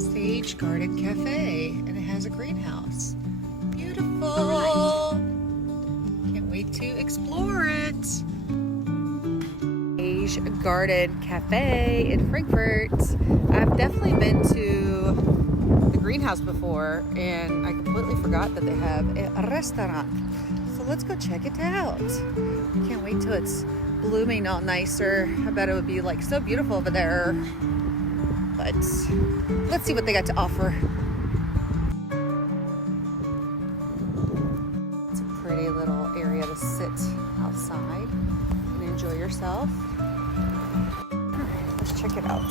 Sage Garden Cafe, and it has a greenhouse. Beautiful! Can't wait to explore it. Sage Garden Cafe in Frankfort. I've definitely been to the greenhouse before, and I completely forgot that they have a restaurant. So let's go check it out. Can't wait till it's blooming all nicer. I bet it would be like so beautiful over there. But let's see what they got to offer. It's a pretty little area to sit outside and enjoy yourself. All right, let's check it out.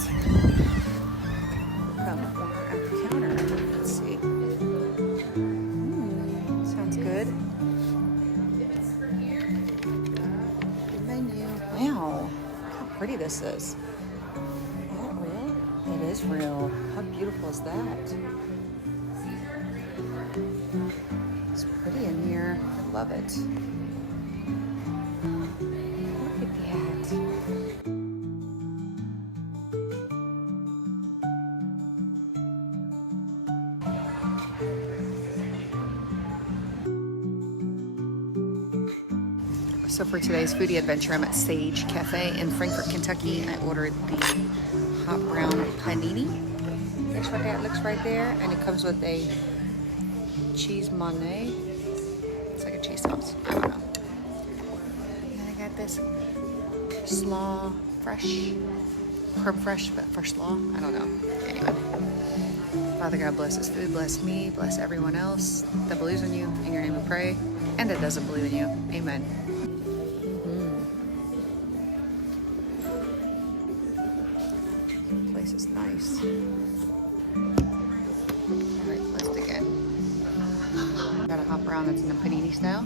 Come over at the counter. Let's see. Sounds good. Menu. Wow, look how pretty this is. It is real. How beautiful is that? It's pretty in here. I love it. Look at that. So for today's foodie adventure, I'm at Sage Cafe in Frankfort, Kentucky. I ordered the hot brown panini. That's what that looks right there. And it comes with a cheese Mornay. It's like a cheese sauce. I don't know. And then I got this slaw fresh. Creme fraiche, but for slaw. I don't know. Anyway. Father God, bless this food. Bless me. Bless everyone else that believes in you. In your name we pray. And that doesn't believe in you. Amen. Place is nice. Alright, let's dig in. Got a hot brown that's in the panini style.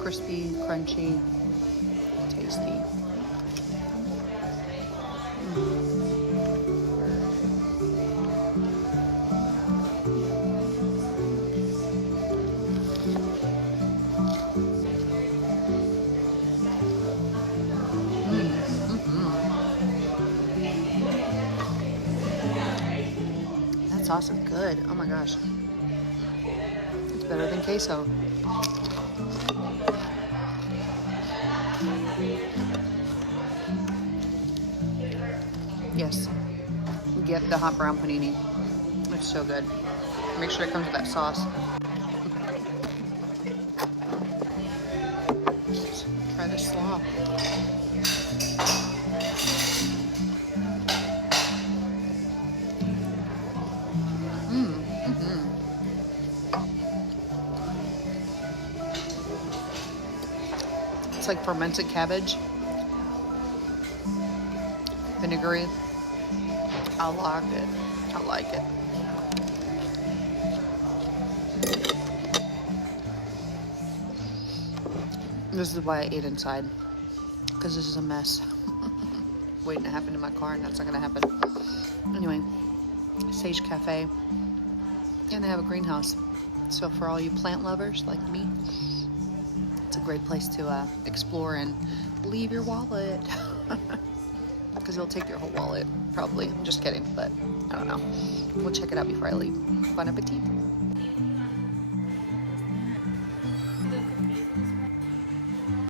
Crispy, crunchy, tasty. That sauce is good. Oh my gosh. It's better than queso. Yes. Get the hot brown panini. It's so good. Make sure it comes with that sauce. Let's try the slaw. It's like fermented cabbage, vinegary. I like it. I like it. This is why I ate inside, because this is a mess. Waiting to happen in my car, and that's not gonna happen. Anyway, Sage Cafe, and they have a greenhouse. So for all you plant lovers like me, it's a great place to explore and leave your wallet. Because they'll take your whole wallet, probably. I'm just kidding, but I don't know. We'll check it out before I leave. Bon appetit.